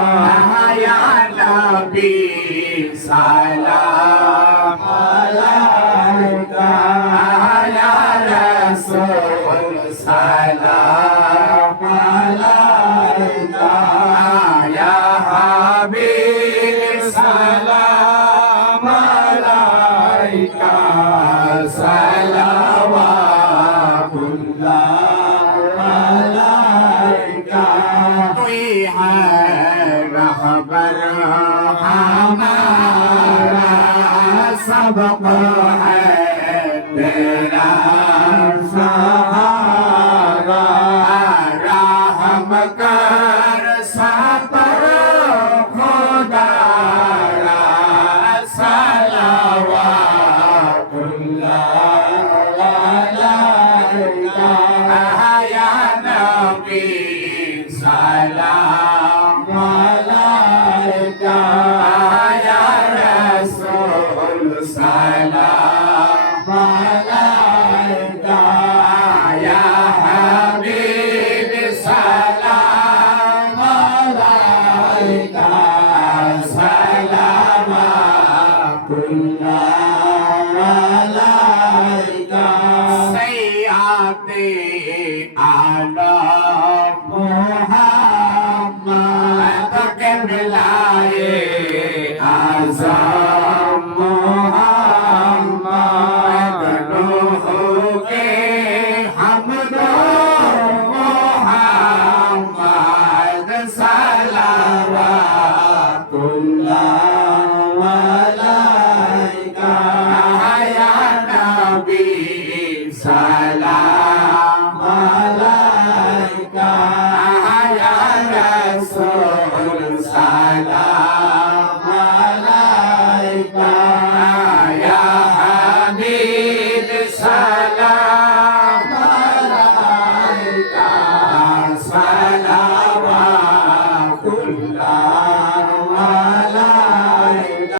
Ya Nabi salam alaika, ya Rasul salam alaika, ya Habib salam alaika, salawatullah alaika. रहबर हमारा सबक है तेरा सहारा, रहम कर सतर खुदारा, सलावतुल्लाह अलैका, या नबी सलाम अलैका, या रसूल सलाम अलैका, या हबीब सलाम अलैका, सलावतुल्लाह अलैका। सैयदे आलम मोहम्मद क़िबलाए आज़म मोहम्मद, नूह के हमदो मोहम्मद, सलावतुल्लाह अलैका, या नबी सलाम अलैका, या रसूल सलाम